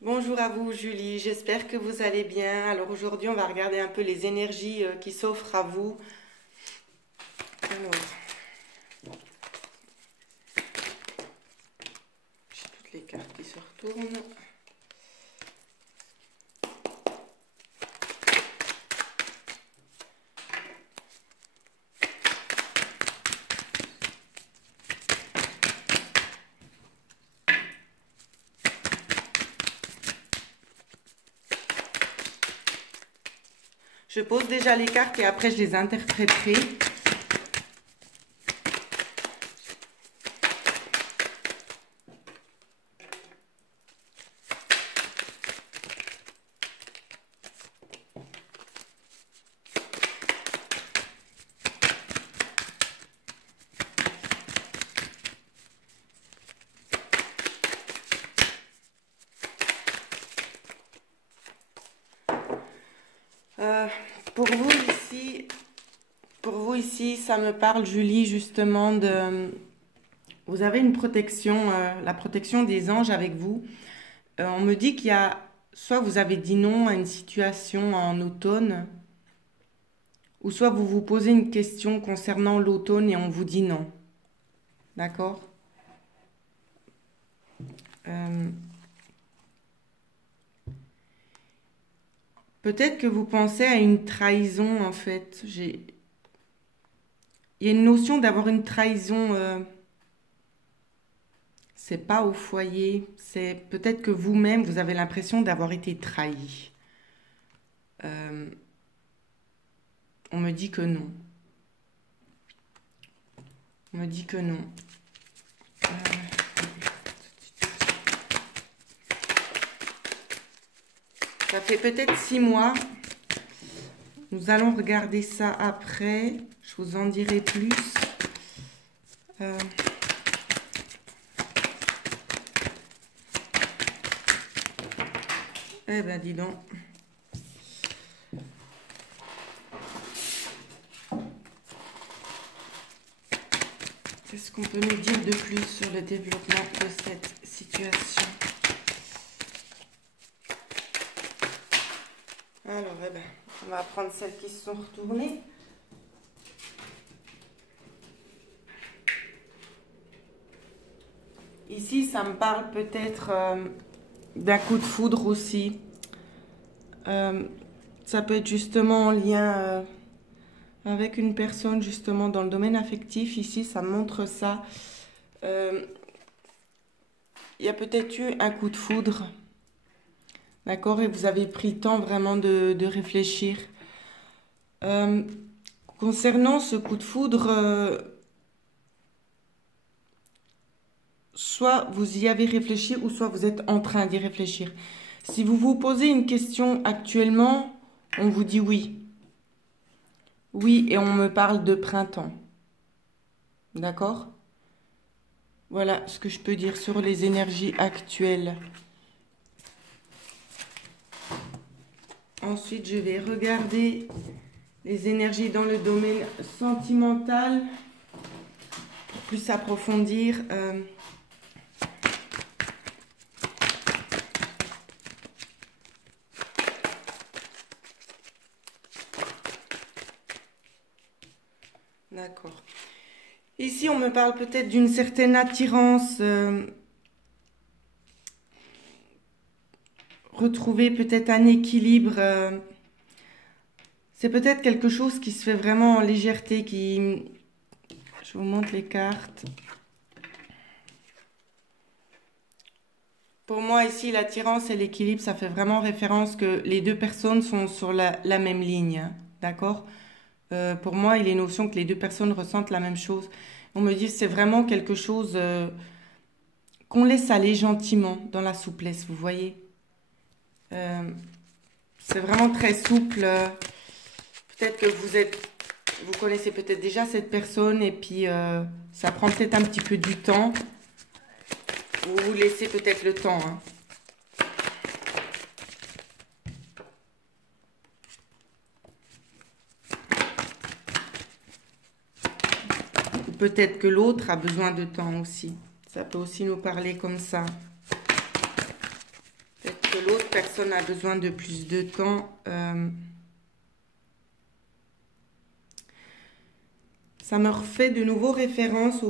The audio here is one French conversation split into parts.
Bonjour à vous Julie, j'espère que vous allez bien. Alors aujourd'hui on va regarder un peu les énergies qui s'offrent à vous. Alors, j'ai toutes les cartes qui se retournent. Je pose déjà les cartes et après je les interpréterai. Pour vous ici, ça me parle Julie justement de... Vous avez une protection, la protection des anges avec vous. On me dit qu'il y a... Soit vous avez dit non à une situation en automne, ou soit vous vous posez une question concernant l'automne et on vous dit non. D'accord? Peut-être que vous pensez à une trahison en fait. Il y a une notion d'avoir une trahison. C'est pas au foyer. C'est peut-être que vous-même vous avez l'impression d'avoir été trahi. On me dit que non. On me dit que non. Ça fait peut-être 6 mois. Nous allons regarder ça après. Je vous en dirai plus. Eh ben, dis donc. Qu'est-ce qu'on peut nous dire de plus sur le développement de cette situation? Alors, eh ben, on va prendre celles qui se sont retournées. Ici, ça me parle peut-être d'un coup de foudre aussi. Ça peut être justement en lien avec une personne justement dans le domaine affectif. Ici, ça montre ça. Il y a peut-être eu un coup de foudre. D'accord? Et vous avez pris le temps vraiment de réfléchir. Concernant ce coup de foudre, soit vous y avez réfléchi ou soit vous êtes en train d'y réfléchir. Si vous vous posez une question actuellement, on vous dit oui. Oui, et on me parle de printemps. D'accord? Voilà ce que je peux dire sur les énergies actuelles. Ensuite, je vais regarder les énergies dans le domaine sentimental pour plus approfondir. D'accord. Ici, on me parle peut-être d'une certaine attirance. Retrouver peut-être un équilibre. C'est peut-être quelque chose qui se fait vraiment en légèreté. Je vous montre les cartes. Pour moi, ici, l'attirance et l'équilibre, ça fait vraiment référence que les deux personnes sont sur la même ligne. D'accord? Pour moi, il est notion que les deux personnes ressentent la même chose. On me dit que c'est vraiment quelque chose qu'on laisse aller gentiment, dans la souplesse, vous voyez. C'est vraiment très souple. Peut-être que vous connaissez peut-être déjà cette personne et puis ça prend peut-être un petit peu du temps. Vous laissez peut-être le temps. Hein. Ou peut-être que l'autre a besoin de temps aussi. Ça peut aussi nous parler comme ça. Peut-être que que l'autre personne a besoin de plus de temps. Ça me refait de nouveau référence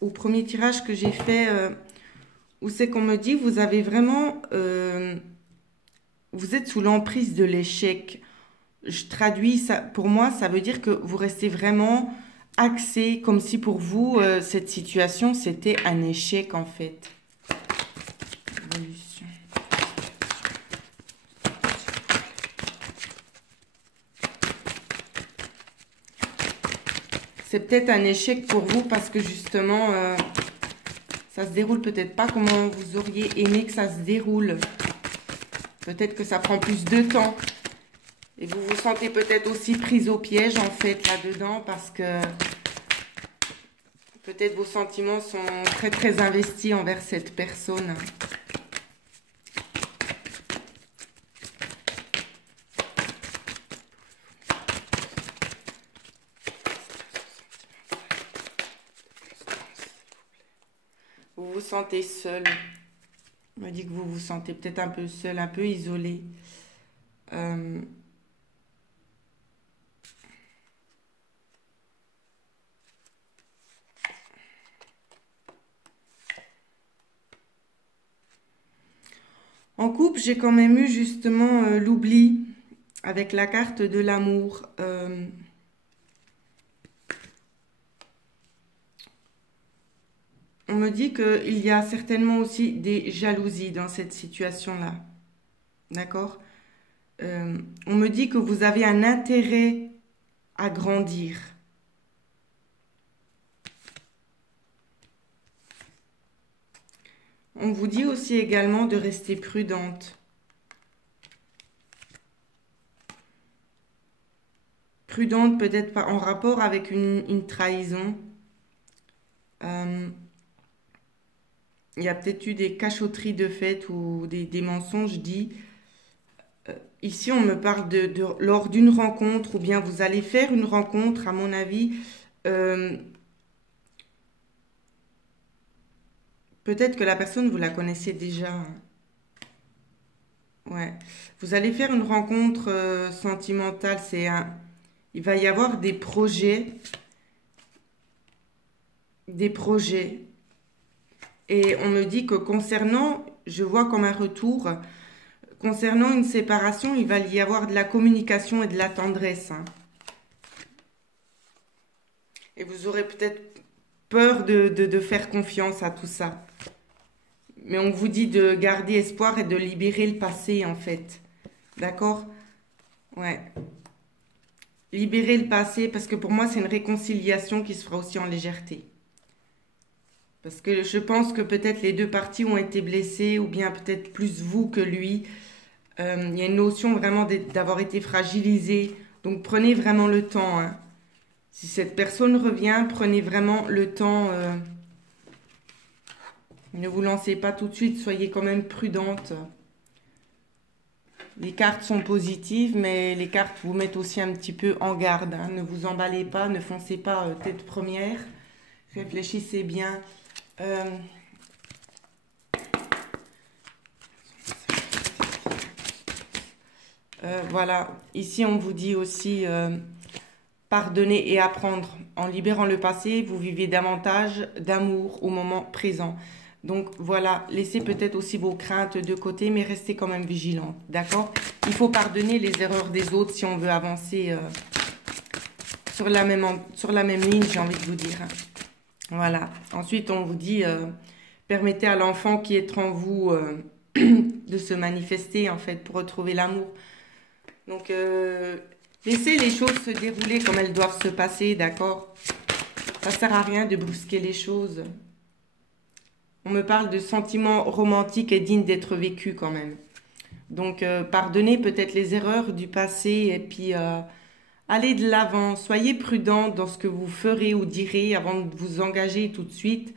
au premier tirage que j'ai fait, où c'est qu'on me dit, vous avez vraiment... vous êtes sous l'emprise de l'échec. Je traduis ça, pour moi, ça veut dire que vous restez vraiment axé, comme si pour vous, cette situation, c'était un échec en fait. Évolution. C'est peut-être un échec pour vous parce que justement, ça se déroule peut-être pas comment vous auriez aimé que ça se déroule. Peut-être que ça prend plus de temps. Et vous vous sentez peut-être aussi prise au piège, en fait, là-dedans, parce que peut-être vos sentiments sont très, très investis envers cette personne. Vous vous sentez seul. On m'a dit que vous vous sentez peut-être un peu seul, un peu isolé. En couple, j'ai quand même eu justement l'oubli avec la carte de l'amour. On me dit qu'il y a certainement aussi des jalousies dans cette situation-là. D'accord? On me dit que vous avez un intérêt à grandir. On vous dit aussi également de rester prudente. Prudente peut-être pas en rapport avec une trahison. Il y a peut-être eu des cachotteries de fait ou des mensonges dits. Ici, on me parle lors d'une rencontre ou bien vous allez faire une rencontre, à mon avis. Peut-être que la personne, vous la connaissez déjà. Ouais. Vous allez faire une rencontre sentimentale. Il va y avoir des projets. Des projets. Et on me dit que concernant, je vois comme un retour, concernant une séparation, il va y avoir de la communication et de la tendresse. Hein. Et vous aurez peut-être peur de faire confiance à tout ça. Mais on vous dit de garder espoir et de libérer le passé, en fait. D'accord? Ouais. Libérer le passé, parce que pour moi, c'est une réconciliation qui se fera aussi en légèreté. Parce que je pense que peut-être les deux parties ont été blessées, ou bien peut-être plus vous que lui. Il y a une notion vraiment d'avoir été fragilisé. Donc prenez vraiment le temps. Hein. Si cette personne revient, prenez vraiment le temps. Ne vous lancez pas tout de suite, soyez quand même prudente. Les cartes sont positives, mais les cartes vous mettent aussi un petit peu en garde. Hein. Ne vous emballez pas, ne foncez pas tête première. Réfléchissez bien. Voilà, ici on vous dit aussi pardonner et apprendre. En libérant le passé, vous vivez davantage d'amour au moment présent. Donc voilà, laissez peut-être aussi vos craintes de côté, mais restez quand même vigilante, d'accord? Il faut pardonner les erreurs des autres si on veut avancer sur la même ligne, j'ai envie de vous dire. Voilà. Ensuite, on vous dit, permettez à l'enfant qui est en vous de se manifester, en fait, pour retrouver l'amour. Donc, laissez les choses se dérouler comme elles doivent se passer, d'accord? Ça sert à rien de brusquer les choses. On me parle de sentiments romantiques et dignes d'être vécus quand même. Donc, pardonnez peut-être les erreurs du passé et puis allez de l'avant. Soyez prudente dans ce que vous ferez ou direz avant de vous engager tout de suite.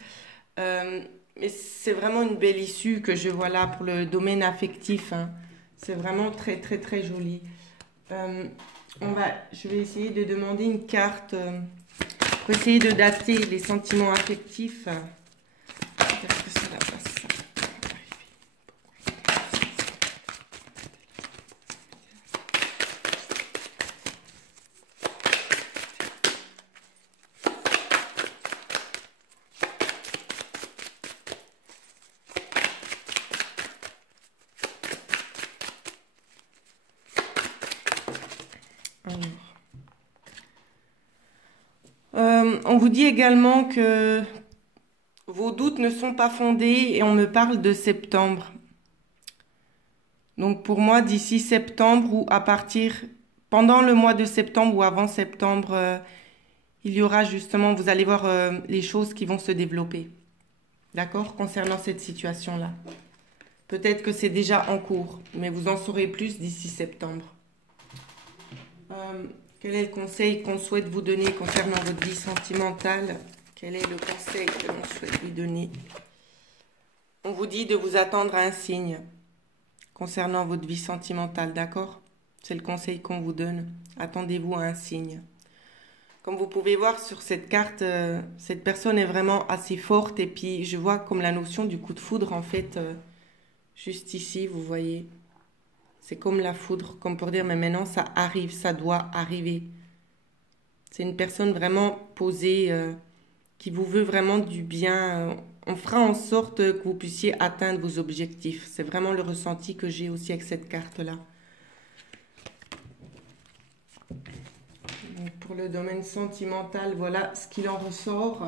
Mais c'est vraiment une belle issue que je vois là pour le domaine affectif. Hein. C'est vraiment très, très, très joli. Je vais essayer de demander une carte pour essayer de dater les sentiments affectifs. Qu'est-ce que cela passe? On vous dit également que vos doutes ne sont pas fondés et on me parle de septembre. Donc pour moi, d'ici septembre ou à partir, pendant le mois de septembre ou avant septembre, il y aura justement, vous allez voir les choses qui vont se développer. D'accord? Concernant cette situation-là. Peut-être que c'est déjà en cours, mais vous en saurez plus d'ici septembre. Quel est le conseil qu'on souhaite vous donner concernant votre vie sentimentale? Quel est le conseil que l'on souhaite lui donner? On vous dit de vous attendre à un signe concernant votre vie sentimentale, d'accord? C'est le conseil qu'on vous donne. Attendez-vous à un signe. Comme vous pouvez voir sur cette carte, cette personne est vraiment assez forte. Et puis, je vois comme la notion du coup de foudre, en fait, juste ici, vous voyez. C'est comme la foudre, comme pour dire, mais maintenant, ça arrive, ça doit arriver. C'est une personne vraiment posée, qui vous veut vraiment du bien. On fera en sorte que vous puissiez atteindre vos objectifs. C'est vraiment le ressenti que j'ai aussi avec cette carte-là. Pour le domaine sentimental, voilà ce qu'il en ressort.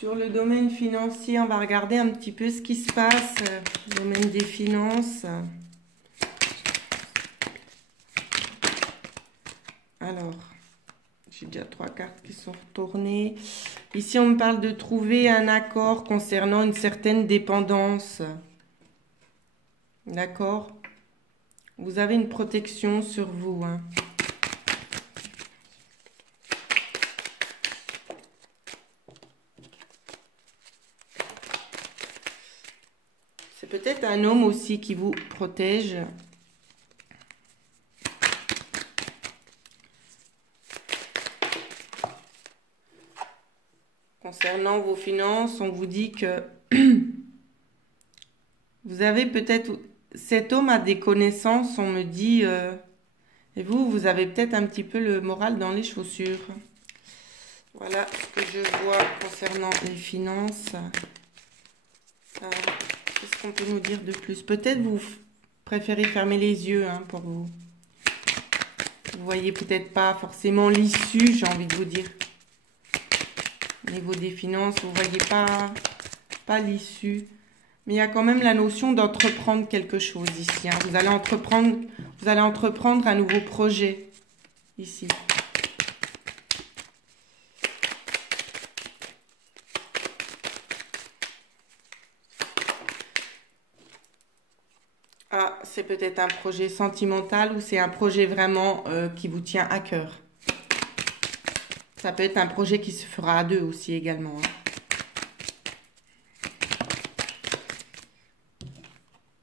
Sur le domaine financier, on va regarder un petit peu ce qui se passe. Le domaine des finances. Alors, j'ai déjà 3 cartes qui sont retournées. Ici, on me parle de trouver un accord concernant une certaine dépendance. D'accord? Vous avez une protection sur vous, hein. C'est peut-être un homme aussi qui vous protège. Concernant vos finances, on vous dit que vous avez peut-être... Cet homme a des connaissances, on me dit... et vous avez peut-être un petit peu le moral dans les chaussures. Voilà ce que je vois concernant les finances. Qu'est-ce qu'on peut nous dire de plus? Peut-être vous préférez fermer les yeux, hein, pour vous. Vous voyez peut-être pas forcément l'issue, j'ai envie de vous dire. Au niveau des finances, vous voyez pas l'issue. Mais il y a quand même la notion d'entreprendre quelque chose ici, hein. Vous allez entreprendre un nouveau projet ici. Ah, c'est peut-être un projet sentimental ou c'est un projet vraiment qui vous tient à cœur. Ça peut être un projet qui se fera à deux aussi également, hein.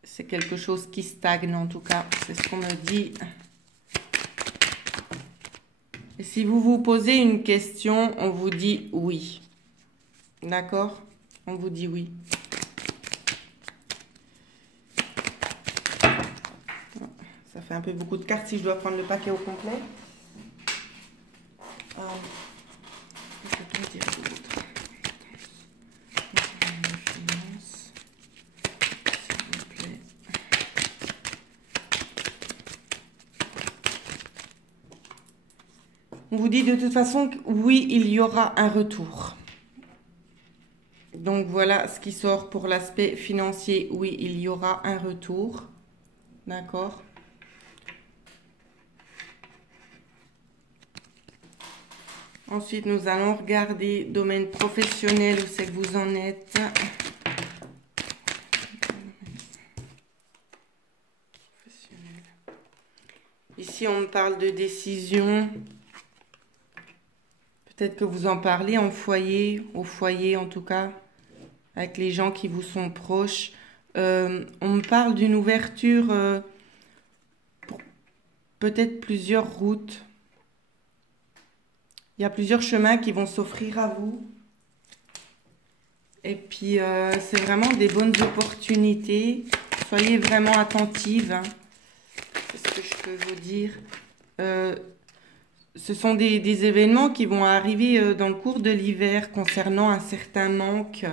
C'est quelque chose qui stagne en tout cas, c'est ce qu'on me dit. Et si vous vous posez une question, on vous dit oui. D'accord? On vous dit oui. Ça fait un peu beaucoup de cartes si je dois prendre le paquet au complet. On vous dit de toute façon que oui, il y aura un retour. Donc voilà ce qui sort pour l'aspect financier. Oui, il y aura un retour. D'accord? Ensuite, nous allons regarder domaine professionnel, où c'est que vous en êtes. Ici, on me parle de décision. Peut-être que vous en parlez en foyer, au foyer en tout cas, avec les gens qui vous sont proches. On me parle d'une ouverture pour peut-être plusieurs routes. Il y a plusieurs chemins qui vont s'offrir à vous. Et puis, c'est vraiment des bonnes opportunités. Soyez vraiment attentive, hein. C'est ce que je peux vous dire. Ce sont des événements qui vont arriver dans le cours de l'hiver concernant un certain manque.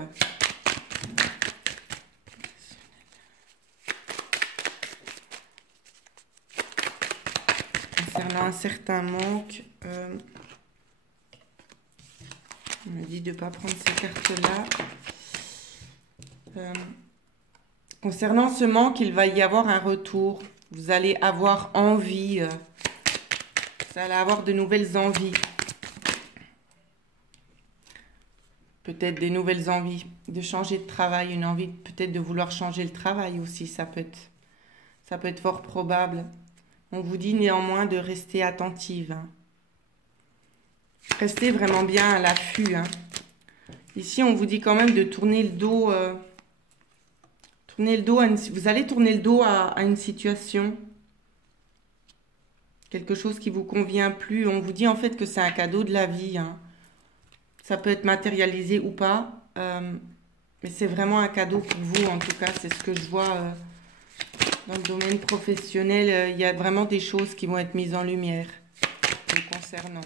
Concernant concernant un certain manque. On me dit de ne pas prendre ces cartes-là. Concernant ce manque, il va y avoir un retour. Vous allez avoir envie. Vous allez avoir de nouvelles envies. Peut-être des nouvelles envies de changer de travail. Une envie peut-être de vouloir changer le travail aussi. Ça peut être fort probable. On vous dit néanmoins de rester attentive. Hein. Restez vraiment bien à l'affût. Hein. Ici, on vous dit quand même de tourner le dos. Vous allez tourner le dos à une situation. Quelque chose qui vous convient plus. On vous dit en fait que c'est un cadeau de la vie. Hein. Ça peut être matérialisé ou pas. Mais c'est vraiment un cadeau pour vous. En tout cas, c'est ce que je vois dans le domaine professionnel. Il y a vraiment des choses qui vont être mises en lumière vous concernant.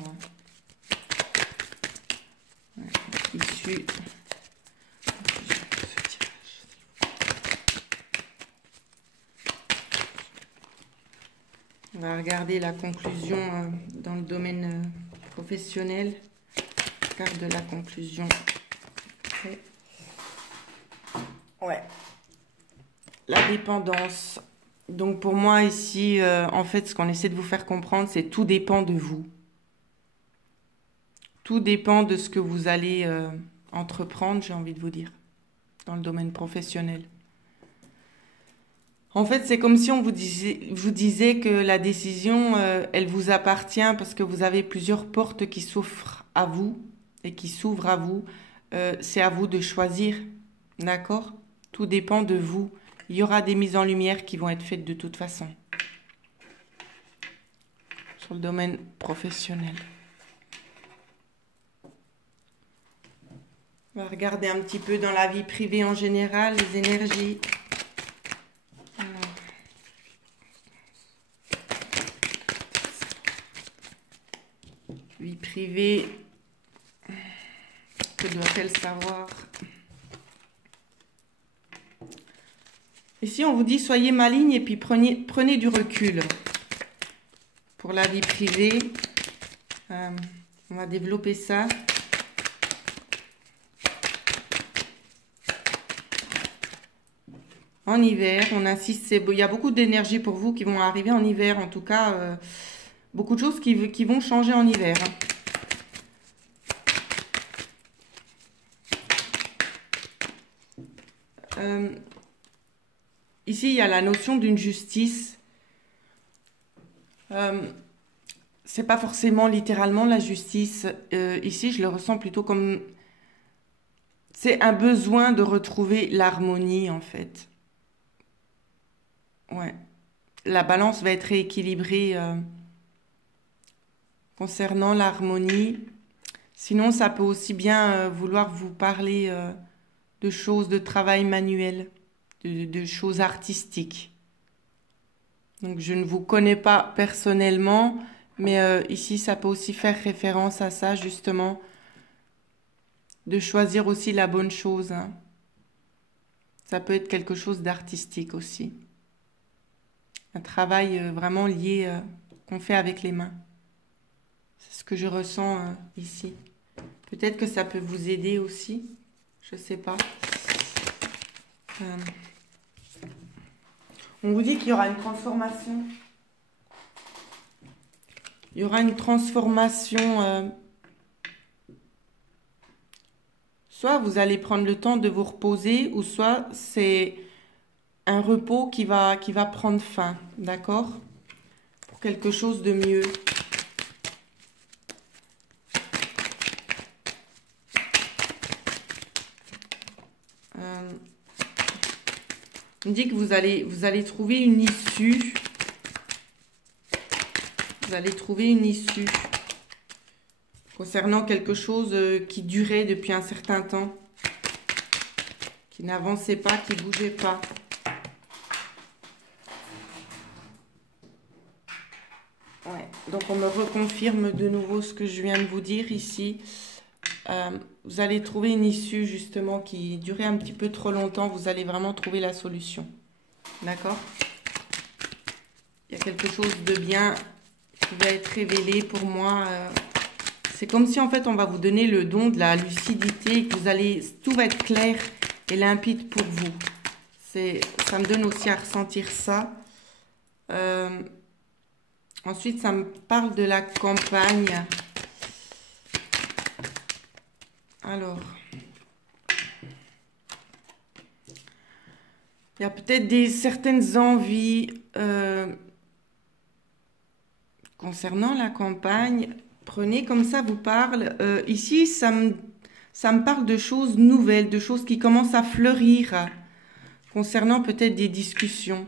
Hein. Issu. On va regarder la conclusion dans le domaine professionnel. Carte de la conclusion. Okay. Ouais. La dépendance. Donc pour moi ici, en fait, ce qu'on essaie de vous faire comprendre, c'est tout dépend de vous. Tout dépend de ce que vous allez entreprendre, j'ai envie de vous dire, dans le domaine professionnel. En fait, c'est comme si on vous disait que la décision, elle vous appartient parce que vous avez plusieurs portes qui s'ouvrent à vous et qui s'ouvrent à vous. C'est à vous de choisir, d'accord? Tout dépend de vous. Il y aura des mises en lumière qui vont être faites de toute façon. Sur le domaine professionnel. On va regarder un petit peu dans la vie privée en général, les énergies. Vie privée. Que doit-elle savoir? Ici, on vous dit soyez maligne et puis prenez du recul. Pour la vie privée, on va développer ça. En hiver, on insiste, il y a beaucoup d'énergie pour vous qui vont arriver en hiver. En tout cas, beaucoup de choses qui vont changer en hiver. Ici, il y a la notion d'une justice. C'est pas forcément littéralement la justice. Ici, je le ressens plutôt comme... C'est un besoin de retrouver l'harmonie, en fait. Ouais. La balance va être rééquilibrée concernant l'harmonie. Sinon, ça peut aussi bien vouloir vous parler de choses de travail manuel, de choses artistiques. Donc, je ne vous connais pas personnellement, mais ici, ça peut aussi faire référence à ça, justement, de choisir aussi la bonne chose. Hein. Ça peut être quelque chose d'artistique aussi. Un travail vraiment lié, qu'on fait avec les mains. C'est ce que je ressens ici. Peut-être que ça peut vous aider aussi. Je ne sais pas. On vous dit qu'il y aura une transformation. Il y aura une transformation. Soit vous allez prendre le temps de vous reposer, ou soit c'est un repos qui va prendre fin, d'accord? Pour quelque chose de mieux. On dit que vous allez trouver une issue. Vous allez trouver une issue concernant quelque chose qui durait depuis un certain temps, qui n'avançait pas, qui ne bougeait pas. Ouais. Donc on me reconfirme de nouveau ce que je viens de vous dire ici. Vous allez trouver une issue justement qui durait un petit peu trop longtemps. Vous allez vraiment trouver la solution. D'accord? Il y a quelque chose de bien qui va être révélé pour moi. C'est comme si en fait on va vous donner le don de la lucidité, que vous allez, tout va être clair et limpide pour vous. Ça me donne aussi à ressentir ça. Ensuite, ça me parle de la campagne. Alors, il y a peut-être certaines envies concernant la campagne. Prenez comme ça vous parle. Ici, ça me parle de choses nouvelles, de choses qui commencent à fleurir, concernant peut-être des discussions.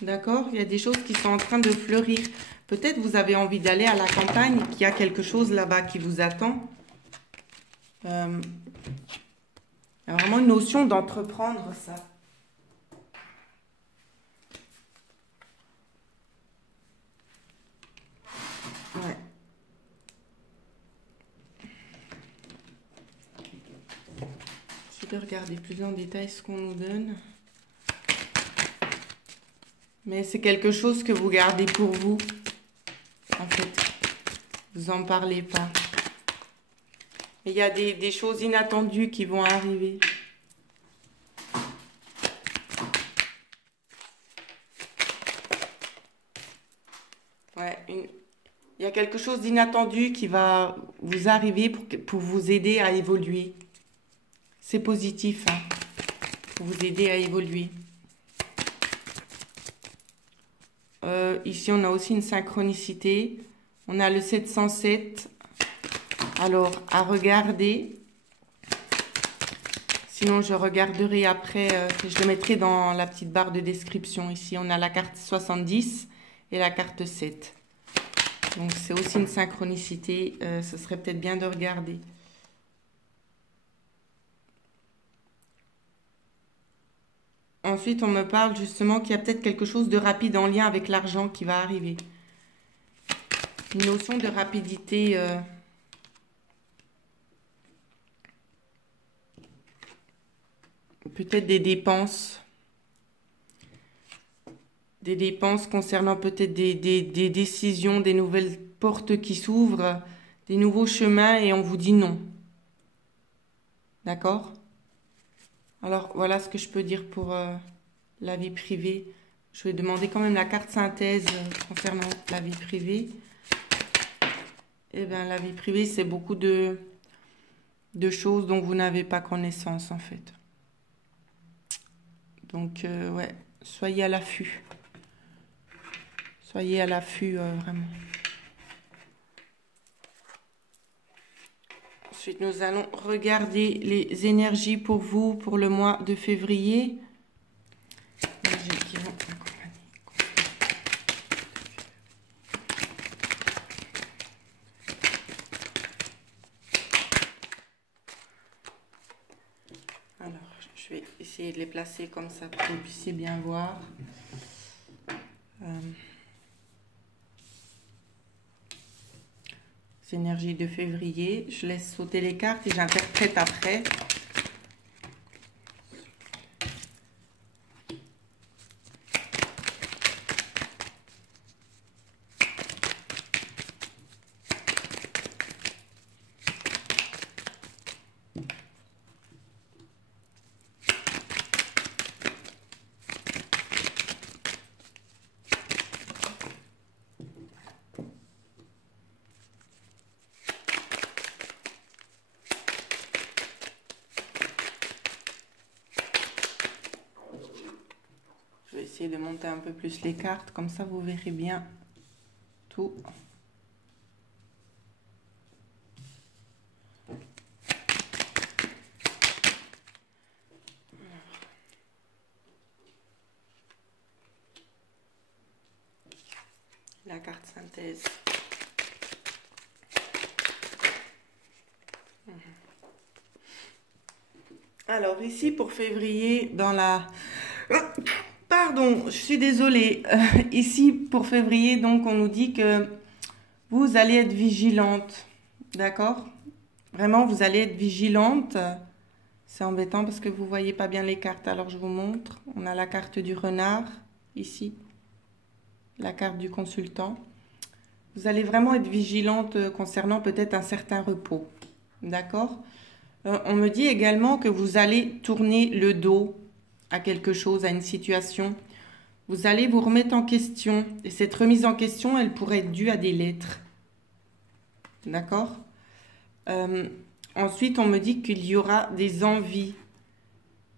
D'accord? Il y a des choses qui sont en train de fleurir. Peut-être vous avez envie d'aller à la campagne, qu'il y a quelque chose là-bas qui vous attend. Il y a vraiment une notion d'entreprendre ça. Ouais. Je vais regarder plus en détail ce qu'on nous donne. Mais c'est quelque chose que vous gardez pour vous. En fait, vous n'en parlez pas. Mais il y a des choses inattendues qui vont arriver. Ouais, il y a quelque chose d'inattendu qui va vous arriver pour vous aider à évoluer. C'est positif, hein, pour vous aider à évoluer. Ici, on a aussi une synchronicité. On a le 707. Alors, à regarder. Sinon, je regarderai après. Je le mettrai dans la petite barre de description. Ici, on a la carte 70 et la carte 7. Donc, c'est aussi une synchronicité. Ce serait peut-être bien de regarder. Ensuite, on me parle justement qu'il y a peut-être quelque chose de rapide en lien avec l'argent qui va arriver. Une notion de rapidité. Peut-être des dépenses. Des dépenses concernant peut-être des décisions, des nouvelles portes qui s'ouvrent, des nouveaux chemins et on vous dit non. D'accord ? Alors, voilà ce que je peux dire pour la vie privée. Je vais demander quand même la carte synthèse concernant la vie privée. Eh bien, la vie privée, c'est beaucoup de choses dont vous n'avez pas connaissance, en fait. Donc, ouais, soyez à l'affût. Soyez à l'affût, vraiment. Ensuite, nous allons regarder les énergies pour vous pour le mois de février. Alors, je vais essayer de les placer comme ça pour que vous puissiez bien voir. Énergie de février. Je laisse sauter les cartes et j'interprète après. De monter un peu plus les cartes, comme ça vous verrez bien tout. La carte synthèse. Alors ici pour février, dans la... Pardon, je suis désolée. Ici, pour février, donc, on nous dit que vous allez être vigilante. D'accord? Vraiment, vous allez être vigilante. C'est embêtant parce que vous ne voyez pas bien les cartes. Alors, je vous montre. On a la carte du renard, ici. la carte du consultant. Vous allez vraiment être vigilante concernant peut-être un certain repos. D'accord? On me dit également que vous allez tourner le dos à quelque chose, à une situation. Vous allez vous remettre en question. Et cette remise en question, elle pourrait être due à des lettres. D'accord? Ensuite, on me dit qu'il y aura des envies.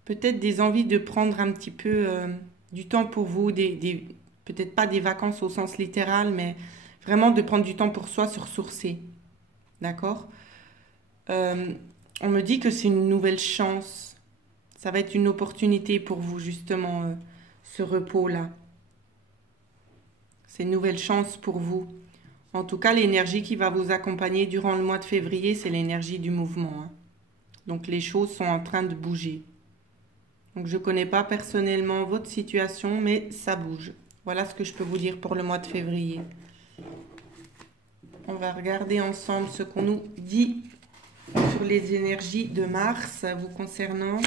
Peut-être des envies de prendre un petit peu du temps pour vous. Peut-être pas des vacances au sens littéral, mais vraiment de prendre du temps pour soi, se ressourcer. D'accord? On me dit que c'est une nouvelle chance. Ça va être une opportunité pour vous, justement, ce repos-là. C'est une nouvelle chance pour vous. En tout cas, l'énergie qui va vous accompagner durant le mois de février, c'est l'énergie du mouvement, hein. Donc, les choses sont en train de bouger. Donc, je ne connais pas personnellement votre situation, mais ça bouge. Voilà ce que je peux vous dire pour le mois de février. On va regarder ensemble ce qu'on nous dit sur les énergies de Mars vous concernant.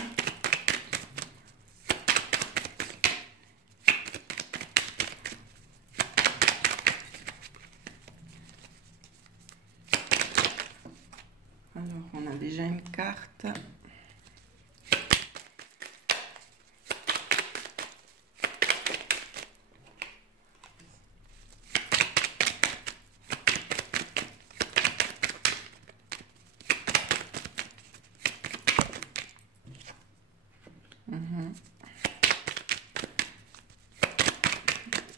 Alors, on a déjà une carte.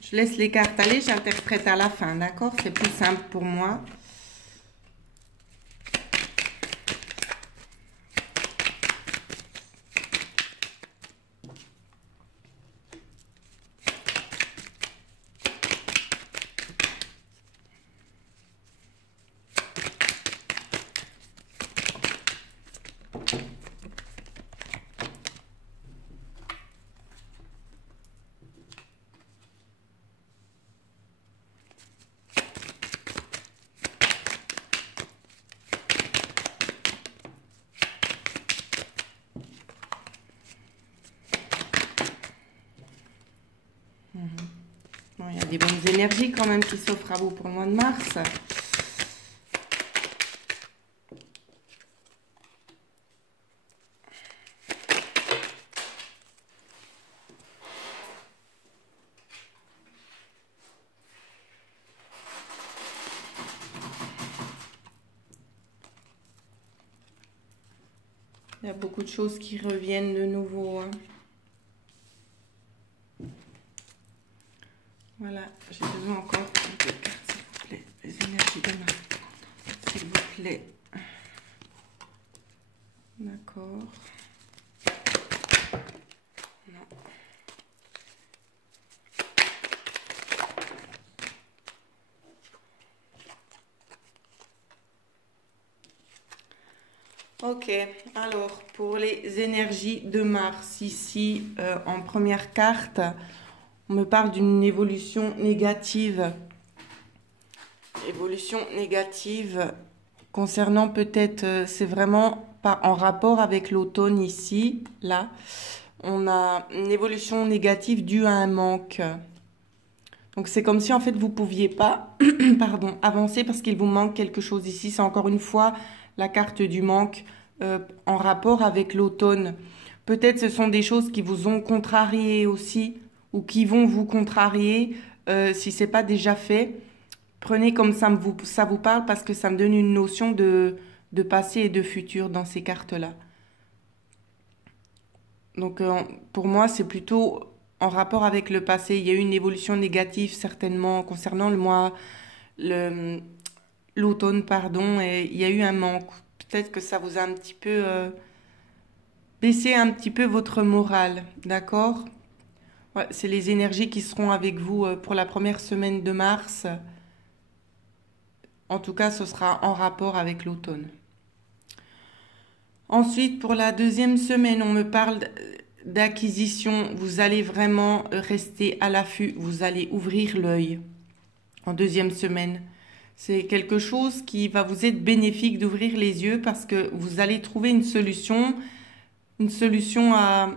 Je laisse les cartes aller, j'interprète à la fin, d'accord? C'est plus simple pour moi. Bon, il y a des bonnes énergies quand même qui s'offrent à vous pour le mois de mars. Il y a beaucoup de choses qui reviennent de nouveau, hein. Voilà, j'ai besoin encore de cartes, s'il vous plaît. Les énergies de Mars, s'il vous plaît. D'accord. Non. Ok, alors pour les énergies de Mars, ici en première carte, on me parle d'une évolution négative. Évolution négative concernant peut-être, c'est vraiment pas en rapport avec l'automne ici, là. On a une évolution négative due à un manque. Donc c'est comme si en fait vous pouviez pas pardon, avancer parce qu'il vous manque quelque chose ici. C'est encore une fois la carte du manque en rapport avec l'automne. Peut-être ce sont des choses qui vous ont contrarié aussi ou qui vont vous contrarier si c'est pas déjà fait. Prenez comme ça vous parle parce que ça me donne une notion de passé et de futur dans ces cartes-là. Donc pour moi c'est plutôt en rapport avec le passé. Il y a eu une évolution négative certainement concernant l'automne, pardon, et il y a eu un manque. Peut-être que ça vous a un petit peu baissé un petit peu votre morale, d'accord? Ouais, c'est les énergies qui seront avec vous pour la première semaine de mars. En tout cas, ce sera en rapport avec l'automne. Ensuite, pour la deuxième semaine, on me parle d'acquisition. Vous allez vraiment rester à l'affût. Vous allez ouvrir l'œil en deuxième semaine. C'est quelque chose qui va vous être bénéfique d'ouvrir les yeux parce que vous allez trouver une solution à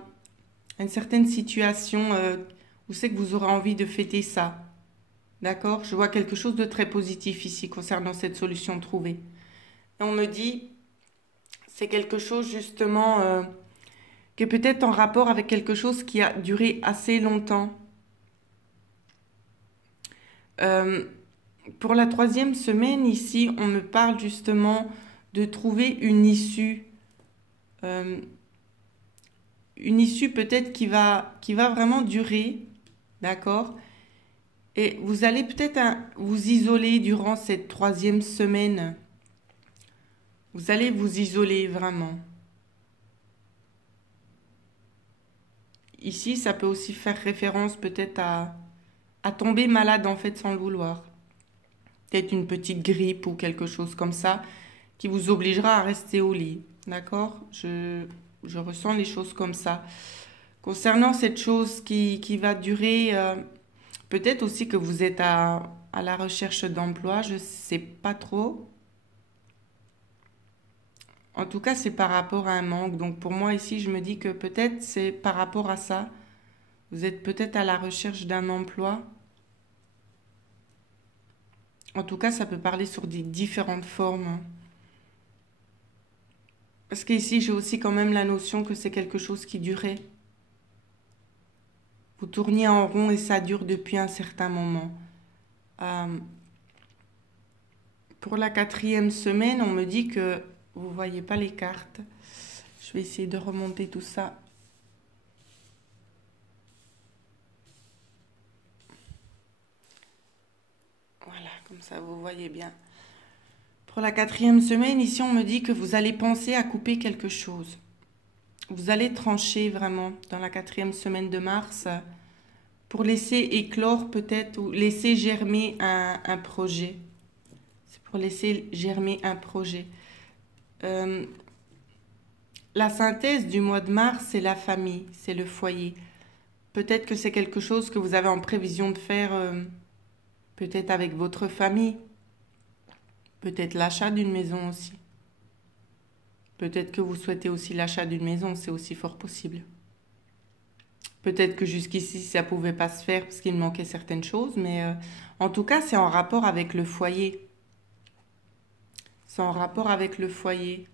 une certaine situation où c'est que vous aurez envie de fêter ça. D'accord? Je vois quelque chose de très positif ici concernant cette solution trouvée. Et on me dit, c'est quelque chose justement qui est peut-être en rapport avec quelque chose qui a duré assez longtemps. Euh, pour la 3e semaine, ici, on me parle justement de trouver euh, une issue peut-être qui va vraiment durer, d'accord? Et vous allez peut-être vous isoler durant cette 3e semaine. Vous allez vous isoler vraiment. Ici, ça peut aussi faire référence peut-être à tomber malade en fait sans le vouloir. Peut-être une petite grippe ou quelque chose comme ça qui vous obligera à rester au lit. D'accord? Je ressens les choses comme ça. Concernant cette chose qui va durer, peut-être aussi que vous êtes à la recherche d'emploi, je ne sais pas trop. En tout cas, c'est par rapport à un manque. Donc pour moi ici, je me dis que peut-être c'est par rapport à ça. Vous êtes peut-être à la recherche d'un emploi. En tout cas, ça peut parler sur des différentes formes. Parce qu'ici, j'ai aussi quand même la notion que c'est quelque chose qui durait. Vous tourniez en rond et ça dure depuis un certain moment. Pour la 4e semaine, on me dit que vous ne voyez pas les cartes. Je vais essayer de remonter tout ça. Voilà, comme ça vous voyez bien. Pour la 4e semaine, ici on me dit que vous allez penser à couper quelque chose. Vous allez trancher vraiment dans la 4e semaine de mars pour laisser éclore peut-être ou laisser germer un projet. C'est pour laisser germer un projet. La synthèse du mois de mars, c'est la famille, c'est le foyer. Peut-être que c'est quelque chose que vous avez en prévision de faire peut-être avec votre famille. Peut-être l'achat d'une maison aussi. Peut-être que vous souhaitez aussi l'achat d'une maison, c'est aussi fort possible. Peut-être que jusqu'ici, ça ne pouvait pas se faire parce qu'il manquait certaines choses, mais en tout cas, c'est en rapport avec le foyer. C'est en rapport avec le foyer.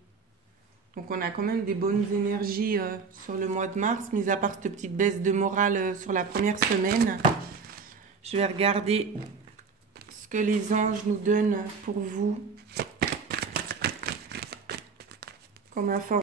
Donc on a quand même des bonnes énergies sur le mois de mars, mis à part cette petite baisse de morale sur la première semaine. Je vais regarder ce que les anges nous donnent pour vous comme information.